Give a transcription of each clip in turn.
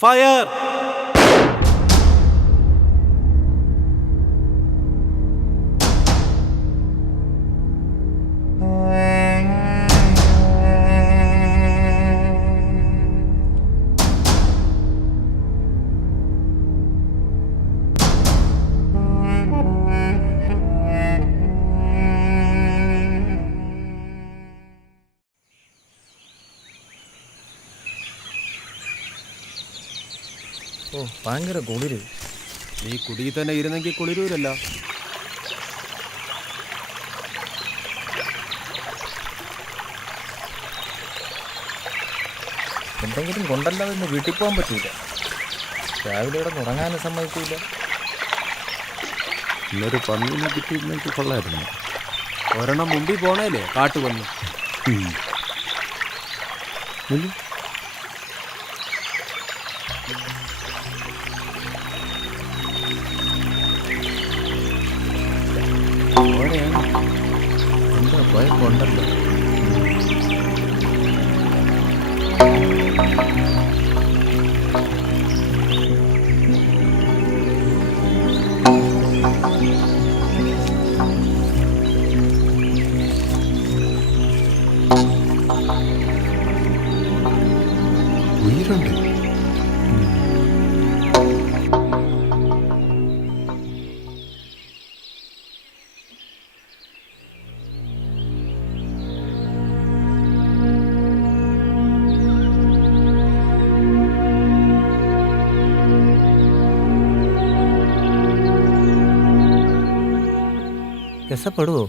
Fire! ഓ ഭയങ്കര കുളിര്. നീ കുടിയിൽ തന്നെ ഇരുന്നെങ്കിൽ കുളിരൂരല്ല. എന്തെങ്കിലും കൊണ്ടല്ലാതെ ഇന്ന് വീട്ടിൽ പോകാൻ പറ്റൂല. രാവിലെ ഇവിടെ ഉറങ്ങാനും സമ്മതിക്കൂല. ഇന്നൊരു പന്നിനെ കിട്ടിയിരുന്നെങ്കിൽ കൊള്ളായിരുന്നു. ഒരെണ്ണം മുമ്പിൽ പോണേലേ കാട്ടുപന്നി. എന്താ ഭയക്കൊണ്ടല്ലോ. ഉയരുണ്ട്. രസപ്പെടുവോ?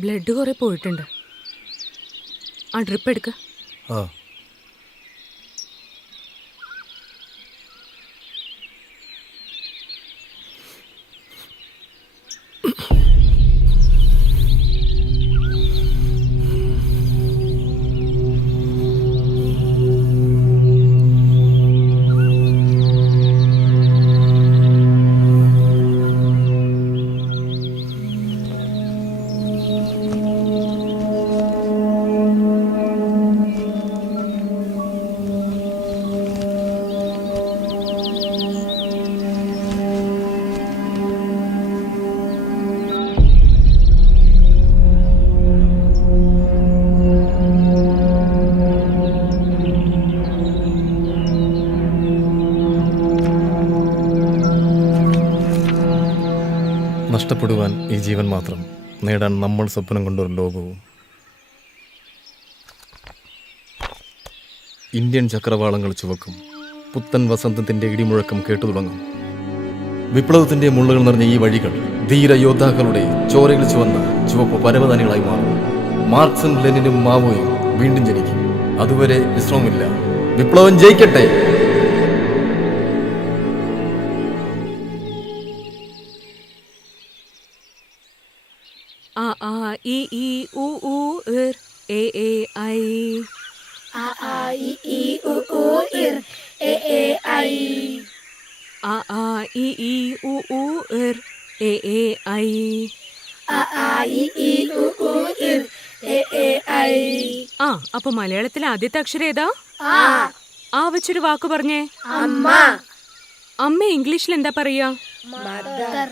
ബ്ലഡ് കുറെ പോയിട്ടുണ്ട്. ആ ഡ്രിപ്പ് എടുക്ക. ആ നഷ്ടപ്പെടുവാൻ ഈ ജീവൻ മാത്രം, നേടാൻ നമ്മൾ സ്വപ്നം കൊണ്ടൊരു ലോകവും. ഇന്ത്യൻ ചക്രവാളങ്ങൾ ചുവക്കും, പുത്തൻ വസന്തത്തിൻ്റെ ഇടിമുഴക്കം കേട്ടു തുടങ്ങും. വിപ്ലവത്തിൻ്റെ മുള്ളുകൾ നിറഞ്ഞ ഈ വഴികൾ ധീര യോദ്ധാക്കളുടെ ചോരയിൽ ചുവന്ന ചുവപ്പ് പരവതാനികളായി മാറും. മാർക്സും ലെനിനും മാവോയും വീണ്ടും ജനിക്കും. അതുവരെ വിശ്രമമില്ല. വിപ്ലവം ജയിക്കട്ടെ. ആ ആ ഇ ഈ ഉ ഊ ഇർ എ എ ഐ. A A I I U U Ir E E I. ആ ആ ഇ ഈ ഉ ഊ ഇർ എ എ ഐ. A A I I U U Ir E E I. ആ അപ്പൊ മലയാളത്തിലെ ആദ്യത്തെ അക്ഷരം ഏതാ? ആ. ആ വെച്ചൊരു വാക്ക് പറഞ്ഞേ. അമ്മ. അമ്മ ഇംഗ്ലീഷിൽ എന്താ പറയാ? Mother.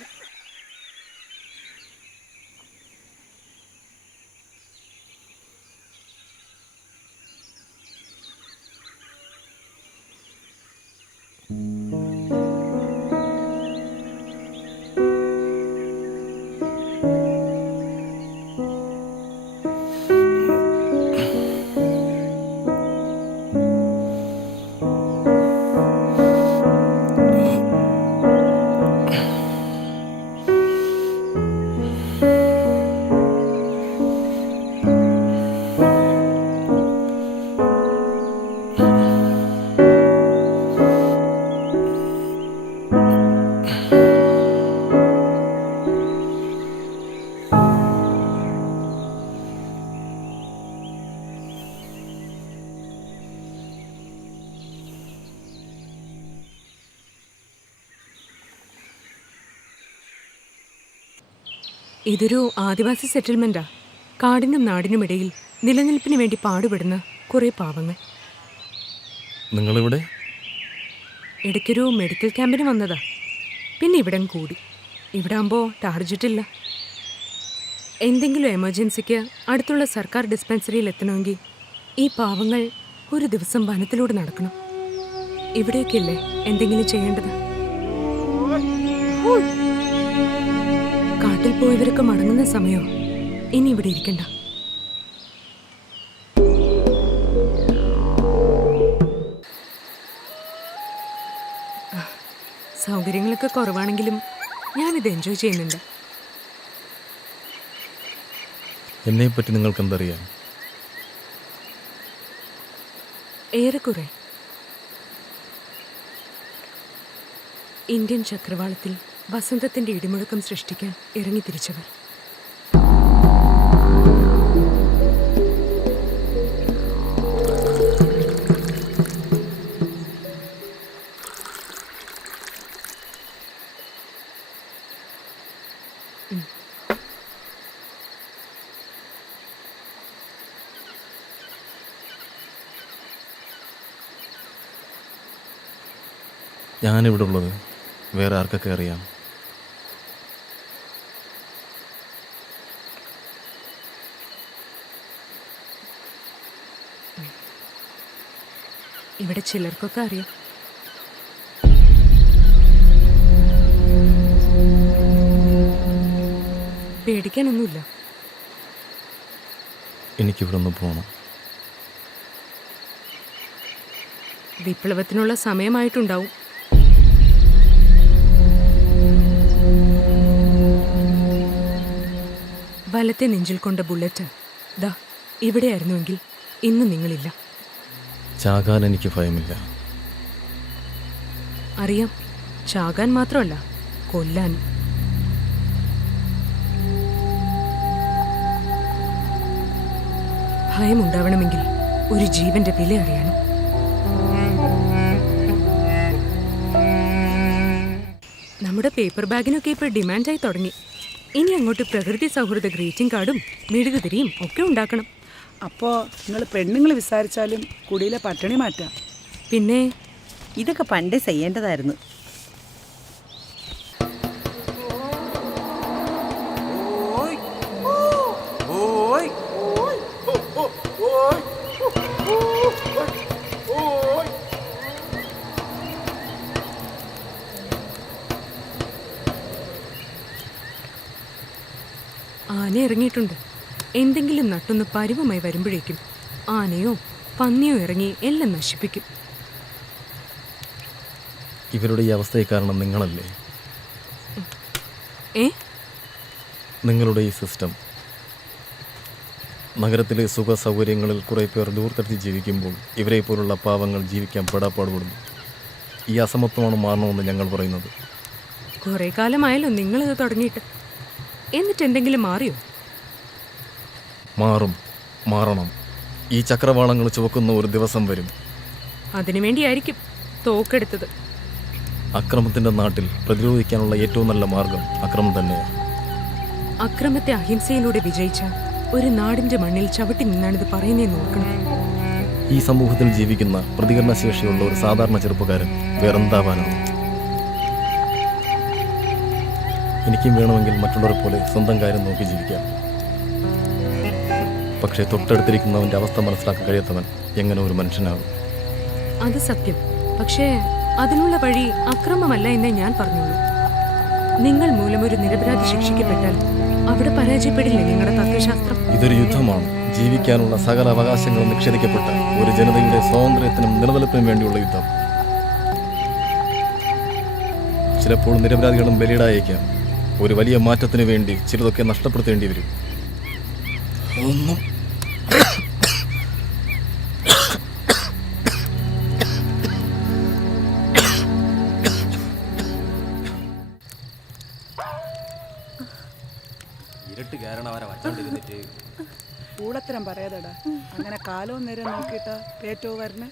ഇതൊരു ആദിവാസി സെറ്റിൽമെന്റാ. കാടിനും നാടിനുമിടയിൽ നിലനിൽപ്പിന് വേണ്ടി പാടുപെടുന്ന കുറേ പാവങ്ങൾ. നിങ്ങളിവിടെ? ഇടയ്ക്കൊരു മെഡിക്കൽ ക്യാമ്പിന് വന്നതാ. പിന്നെ ഇവിടം കൂടി. ഇവിടെ ആകുമ്പോൾ ടാർജറ്റില്ല. എന്തെങ്കിലും എമർജൻസിക്ക് അടുത്തുള്ള സർക്കാർ ഡിസ്പെൻസറിയിൽ എത്തണമെങ്കിൽ ഈ പാവങ്ങൾ ഒരു ദിവസം വനത്തിലൂടെ നടക്കണം. ഇവിടെയൊക്കെയല്ലേ എന്തെങ്കിലും ചെയ്യേണ്ടത്. കാട്ടിൽ പോയവരൊക്കെ മടങ്ങുന്ന സമയം. ഇനി ഇവിടെ ഇരിക്കണ്ട. സൗകര്യങ്ങളൊക്കെ കുറവാണെങ്കിലും ഞാനിത് എൻജോയ് ചെയ്യുന്നുണ്ട്. എന്നെപ്പറ്റി നിങ്ങൾക്ക് എന്തറിയാം? ഏറെക്കുറെ. ഇന്ത്യൻ ചക്രവാളത്തിൽ വസന്തത്തിന്റെ ഇടിമുഴക്കം സൃഷ്ടിക്കാൻ ഇറങ്ങി തിരിച്ചവർ. ഞാനിവിടെ ഉള്ളത് വേറെ ആർക്കൊക്കെ അറിയാം? ഇവിടെ ചിലർക്കൊക്കെ അറിയാം. പേടിക്കാനൊന്നുമില്ല. എനിക്കിവിടെ ഒന്ന് പോകണം. വിപ്ലവത്തിനുള്ള സമയമായിട്ടുണ്ടാവും. വലത്തെ നെഞ്ചിൽ കൊണ്ട ബുള്ളറ്റ് ദാ ഇവിടെയായിരുന്നുവെങ്കിൽ ഇന്ന് നിങ്ങളില്ല. ചാകാൻ എനിക്ക് ഭയമില്ല. അറിയാം, ചാകാൻ മാത്രമല്ല, കൊല്ലാൻ. ഭയമുണ്ടാവണമെങ്കിൽ ഒരു ജീവന്റെ വില അറിയണം. നമ്മുടെ പേപ്പർ ബാഗിനൊക്കെ ഇപ്പോൾ ഡിമാൻഡായി തുടങ്ങി. ഇനി അങ്ങോട്ട് പ്രകൃതി സൗഹൃദ ഗ്രീറ്റിംഗ് കാർഡും മെഴുകുതിരിയും ഒക്കെ ഉണ്ടാക്കണം. അപ്പോൾ നിങ്ങൾ പെണ്ണുങ്ങൾ വിസാരിച്ചാലും കുടിയിലെ പട്ടിണി മാറ്റാം. പിന്നെ ഇതൊക്കെ പണ്ടേ ചെയ്യേണ്ടതായിരുന്നു. ആന ഇറങ്ങിയിട്ടുണ്ട്. എന്തെങ്കിലും നട്ടൊന്ന് പരുവമായി വരുമ്പോഴേക്കും ആനയോ പന്നിയോ ഇറങ്ങി എല്ലാം നശിപ്പിക്കും. ഇവരുടെ ഈ അവസ്ഥയെ കാരണം നിങ്ങളല്ലേ? നിങ്ങളുടെ ഈ സിസ്റ്റം. നഗരത്തിലെ സുഖ സൗകര്യങ്ങളിൽ കുറേ പേർ ദൂർത്തടിച്ച് ജീവിക്കുമ്പോൾ ഇവരെ പോലുള്ള പാവങ്ങൾ ജീവിക്കാൻ പെടാപ്പാടുപെടുന്നു. ഈ അസമത്വമാണ് മാറണമെന്ന് ഞങ്ങൾ പറയുന്നത്. കുറേ കാലമായല്ലോ നിങ്ങളിത് തുടങ്ങിയിട്ട്. എന്നിട്ട് എന്തെങ്കിലും മാറിയോ? മാറണം. ഈ ചക്രവാളങ്ങൾ ചുവക്കുന്ന ഒരു ദിവസം വരും. അതിനുവേണ്ടിയായിരിക്കും തോക്കെടുത്തത്. അക്രമത്തിൻ്റെ നാട്ടിൽ പ്രതിരോധിക്കാനുള്ള ഏറ്റവും നല്ല മാർഗം അക്രമം തന്നെയാണ്. അക്രമത്തെ അഹിംസയിലൂടെ വിജയിച്ച ഒരു നാടിന്റെ മണ്ണിൽ ചവിട്ടി നിന്നാണിത് പറയുന്നതെന്ന് ഓർക്കണം. ഈ സമൂഹത്തിൽ ജീവിക്കുന്ന പ്രതികരണശേഷിയുള്ള ഒരു സാധാരണ ചെറുപ്പക്കാരൻ വേറെന്താവാനാണ്? എനിക്കും വേണമെങ്കിൽ മറ്റുള്ളവരെ പോലെ സ്വന്തം കാര്യം നോക്കി ജീവിക്കാം. പക്ഷേ തൊട്ടടുത്തിരിക്കുന്നവൻ്റെ അവസ്ഥ മനസ്സിലാക്കാൻ കഴിയാത്തവൻ എങ്ങനെ ഒരു മനുഷ്യനാകും? അത് സത്യം. പക്ഷേ അതിനുള്ള വഴി അക്രമമല്ല എന്നേ ഞാൻ പറഞ്ഞുള്ളൂ. നിങ്ങൾ മൂലം ഒരു നിരപരാധി ശിക്ഷിക്കപ്പെട്ടാൽ അവിടെ പരാജയപ്പെടില്ലേ നിങ്ങളുടെ തത്വശാസ്ത്രം? ഇതൊരു യുദ്ധമാണ്. ജീവിക്കാനുള്ള സകല അവകാശങ്ങളും നിഷേധിക്കപ്പെട്ട ഒരു ജനതയുടെ സ്വാതന്ത്ര്യത്തിനും നിലനിൽപ്പിനും വേണ്ടിയുള്ള യുദ്ധം. ചിലപ്പോൾ നിരപരാധികളും ബലിയിടായേക്കാം. ഒരു വലിയ മാറ്റത്തിന് വേണ്ടി ചിലതൊക്കെ നഷ്ടപ്പെടുത്തേണ്ടി വരും. ഒന്നും ഇരുട്ട് കയറണ വരെ വച്ചോണ്ടിരുന്നിട്ട് കൂടത്തരം പറയാതെടാ. അങ്ങനെ കാലവും നേരം നോക്കിയിട്ടാ പേറ്റോ വരണേ.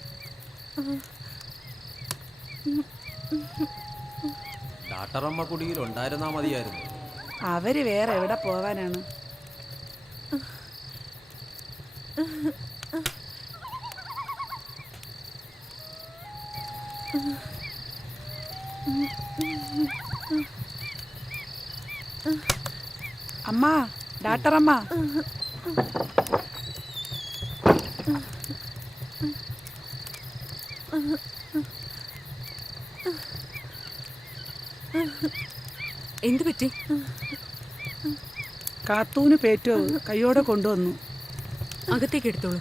ഡാക്ടറമ്മ കുടിയിൽ ഉണ്ടായിരുന്നാ മതിയായിരുന്നു. അവര് വേറെ എവിടെ പോകാനാണ്? അമ്മ, ഡാക്ടറമ്മ. എന്തു പറ്റി? കാത്തൂന് പേറ്റോ കയ്യോടെ കൊണ്ടുവന്നു. അകത്തേക്ക് എടുത്തോളൂ.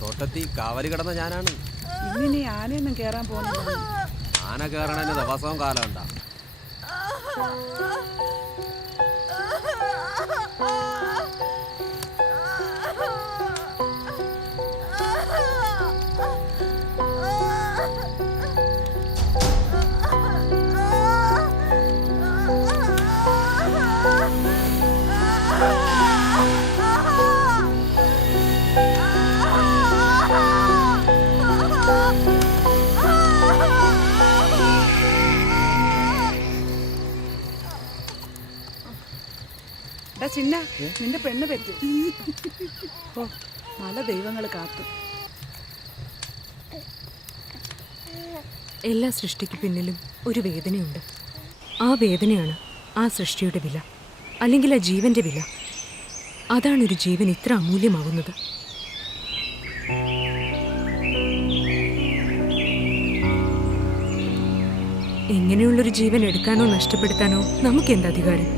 തോട്ടത്തിൽ കാവല് കിടന്ന ഞാനാണ്. ഇന്നിനി ആനയൊന്നും കേറാൻ പോകുന്നില്ല. ആന കയറണതിന് ദിവസവും കാലം ഉണ്ടാ. ചിന്ന, നിന്റെ പെണ്ണ് പെറ്റ്. ഓ, പല ദൈവങ്ങൾ കാത്തു. എല്ലാ സൃഷ്ടിക്ക് പിന്നിലും ഒരു വേദനയുണ്ട്. ആ വേദനയാണ് ആ സൃഷ്ടിയുടെ വില, അല്ലെങ്കിൽ ആ ജീവന്റെ വില. അതാണൊരു ജീവൻ ഇത്ര അമൂല്യമാകുന്നത്. എങ്ങനെയുള്ളൊരു ജീവൻ എടുക്കാനോ നഷ്ടപ്പെടുത്താനോ നമുക്കെന്ത് അധികാരം?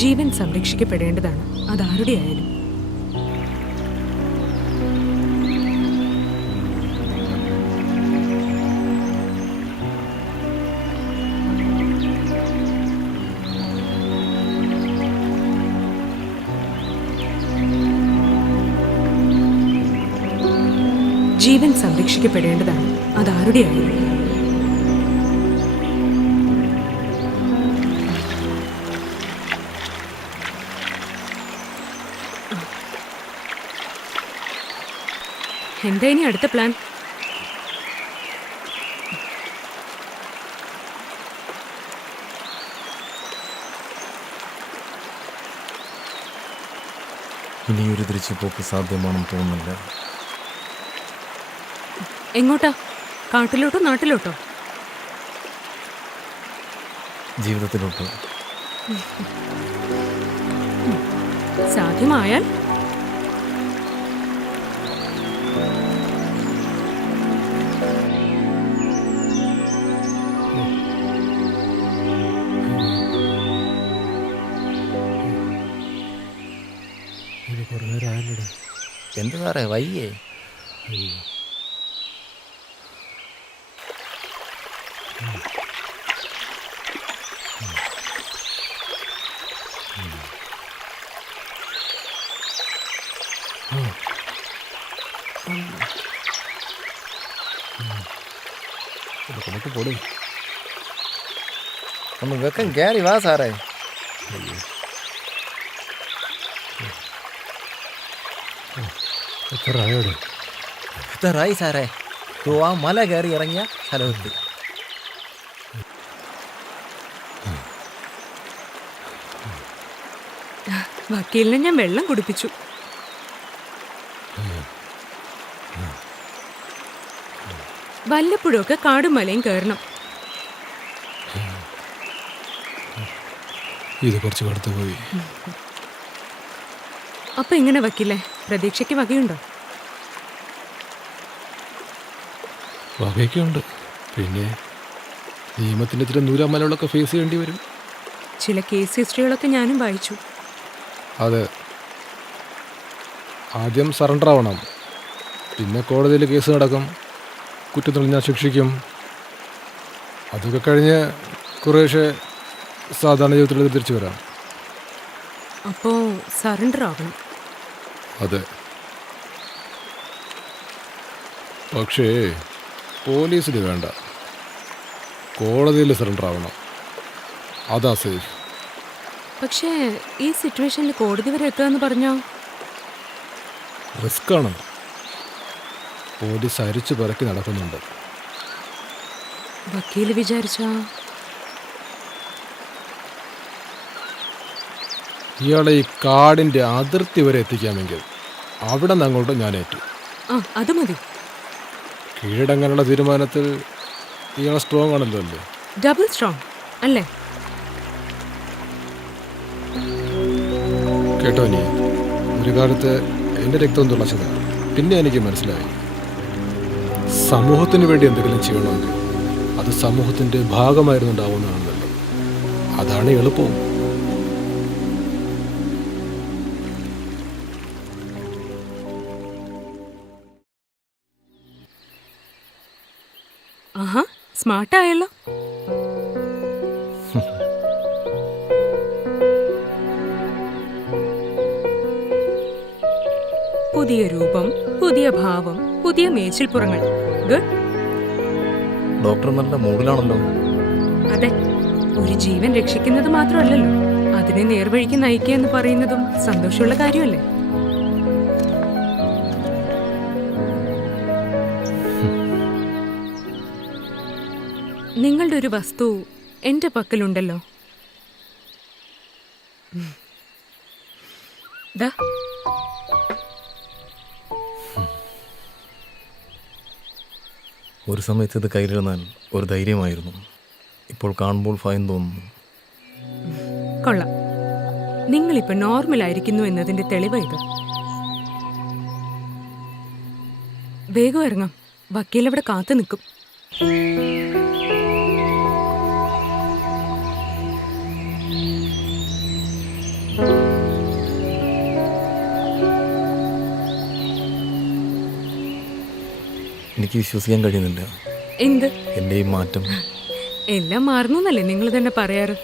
ജീവൻ സംരക്ഷിക്കപ്പെടേണ്ടതാണ്, അതാരുടെ ആയാലും. ജീവൻ സംരക്ഷിക്കപ്പെടേണ്ടതാണ്, അതാരുടെ ആയാലും. എന്താ ഇനി അടുത്ത പ്ലാൻ? ഇനിയൊരു തിരിച്ചുപോക്ക് സാധ്യമാണെന്ന് തോന്നുന്നില്ല. എങ്ങോട്ടാ? കാട്ടിലോട്ടോ നാട്ടിലോട്ടോ? ജീവിതത്തിലോട്ട്. സാധ്യമായാൽ എന്ത് സാറേ വയ്യേ? നമുക്ക് പൊടി. ഒന്ന് വെക്കം കയറി വാ സാറേ. എത്ര ആയോടെ? എത്രയായി സാറേ? ആ മല കയറി ഇറങ്ങിയ സ്ഥലമെത്തി. വക്കീലിനെ ഞാൻ വെള്ളം കുടിപ്പിച്ചു. വല്ലപ്പോഴൊക്കെ കാടും മലയും കയറണം. ഇത് കുറച്ച് കടുത്തു പോയി. അപ്പൊ ഇങ്ങനെ വക്കീലേ, പ്രതീക്ഷയ്ക്ക് വകയുണ്ടോ? വകയൊക്കെ ഉണ്ട്. പിന്നെ നിയമത്തിൻ്റെ ചില നൂലാമലകളൊക്കെ ഫേസ് ചെയ്യേണ്ടി വരും. ചില കേസ് ഹിസ്റ്ററികളൊക്കെ ഞാനും വായിച്ചു. അതെ, ആദ്യം സറണ്ടർ ആവണം, പിന്നെ കോടതിയിൽ കേസ് നടക്കും, കുറ്റം തെളിഞ്ഞാൽ ശിക്ഷിക്കും. അതൊക്കെ കഴിഞ്ഞ് കുറേശ്ശെ സാധാരണ ജീവിതത്തിൽ തിരിച്ചു വരാം. അപ്പോ സറണ്ടർ ആവണം. അതെ, പക്ഷേ പോലീസിന് വേണ്ട, കോടതിയിൽ സറണ്ടർ ആവണം. അതാ സേഫ്. പക്ഷേ ഈ സിറ്റുവേഷനിൽ കോടതി വരെ എത്തുകയെന്ന് പറഞ്ഞോ? റിസ്ക്കാണ്. പോലീസ് അരിച്ചു പിറക്കി നടക്കുന്നുണ്ട്. വക്കീല് വിചാരിച്ചാ ഇയാളെ ഈ കാടിൻ്റെ അതിർത്തി വരെ എത്തിക്കാമെങ്കിൽ അവിടെ നിന്ന് അങ്ങോട്ട് ഞാൻ ഏറ്റു. അത് മതി. കീഴടങ്ങാനുള്ള തീരുമാനത്തിൽ ഇയാൾ സ്ട്രോങ് ആണല്ലോ അല്ലേ? ഡബിൾ സ്ട്രോങ് അല്ലേ? കേട്ടോ നീ, ഒരു കാലത്ത് എൻ്റെ രക്തം തുളച്ചത്. പിന്നെ എനിക്ക് മനസ്സിലായി, സമൂഹത്തിന് വേണ്ടി എന്തെങ്കിലും ചെയ്യണമെങ്കിൽ അത് സമൂഹത്തിൻ്റെ ഭാഗമായിരുന്നുണ്ടാവുന്നതാണല്ലോ. അതാണ് എളുപ്പവും. ആഹാ, സ്മാർട്ടായല്ലോ. പുതിയ രൂപം, പുതിയ ഭാവം, പുതിയ മേച്ചിൽപ്പുറങ്ങൾ. ഗുഡ്. ഡോക്ടർ നല്ല മൂഡിലാണല്ലോ. അതെ, ഒരു ജീവൻ രക്ഷിക്കുന്നത് മാത്രമല്ലല്ലോ, അതിനെ നേർവഴിക്ക് നയിക്കുക എന്ന് പറയുന്നതും സന്തോഷമുള്ള കാര്യമല്ലേ? നിങ്ങളുടെ ഒരു വസ്തു എൻ്റെ പക്കലുണ്ടല്ലോ. ദാ. ഒരു സമയത്ത് ഇത് കയ്യിലിരുന്നാൽ ഒരു ധൈര്യമായിരുന്നു. ഇപ്പോൾ കാണുമ്പോൾ ഭയം തോന്നുന്നു. കൊള്ളാം. നിങ്ങളിപ്പോ നോർമൽ ആയിരിക്കുന്നു എന്നതിന്റെ തെളിവ് ഇത്. വേഗം ഇറങ്ങാം, വക്കീൽ അവിടെ കാത്തു നിൽക്കും. എനിക്ക് വിശ്വസിക്കാൻ കഴിയുന്നില്ല. എന്ത്? എൻ്റെ ഈ മാറ്റം. എല്ലാം മാറുന്നു എന്നല്ലേ നിങ്ങൾ തന്നെ പറയാറ്?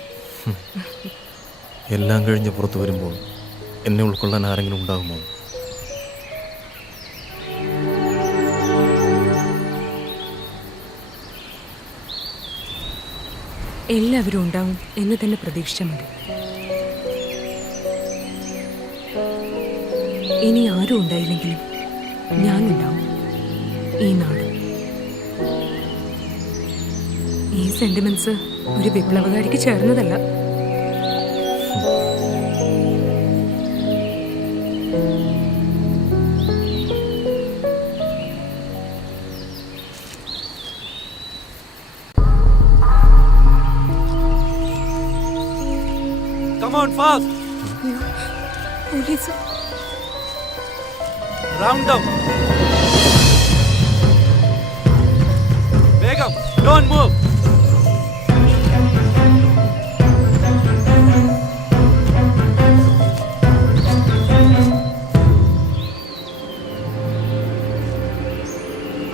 എല്ലാം കഴിഞ്ഞ് പുറത്തു വരുമ്പോൾ എന്നെ ഉൾക്കൊള്ളാൻ ആരെങ്കിലും ഉണ്ടാകുമോ? എല്ലാവരും ഉണ്ടാവും എന്ന് തന്നെ പ്രതീക്ഷിച്ചാൽ മതി. ഇനി ആരും ഉണ്ടായില്ലെങ്കിലും ഞാനുണ്ടാവും, ഈ നാട്. ഈ സെന്റിമെന്റ്സ് ഒരു വിപ്ലവകാരിക്ക് ചേർന്നതല്ല. Come on, fast! Police. Round up! Begum, don't move!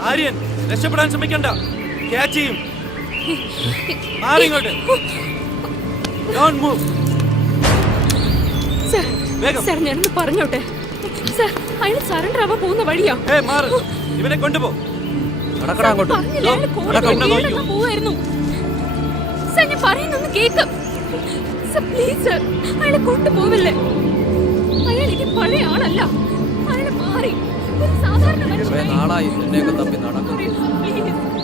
Aryan, രക്ഷപ്പെടാൻ ശ്രമിക്കണ്ട. ക്യാച്ച് ചെയ്യും. മാറിങ്ങോട്ട്. Don't move. സർ, വേഗം. സർ, ഞാനൊന്ന് പറഞ്ഞോട്ടെ. സർ, അയാൾ സറണ്ടർ ആവാൻ പോകുന്ന വഴിയാ. മാറ്, ഇവനെ കൊണ്ടുപോ. നടക്കടാ അങ്ങോട്ട്. പറഞ്ഞില്ലേ, അയാള് കോടതി നടക്കാം, ഇന്ന് കീഴടങ്ങാൻ നോക്കൂ. പോവായിരുന്നു. സർ, ഞാൻ പറയുന്നൊന്ന് കേക്ക്. സർ, പ്ലീസ് സർ, അയാളെ കൊണ്ടുപോവല്ലേ. അയാൾ ഇനി പഴയ ആളല്ല. അയാളെ മാറി ഒരു സാധാരണ കുറെ മനുഷ്യനായി. നാളായി നിന്നെയൊക്കെ തപ്പി നടക്കുന്നു. പ്ലീസ്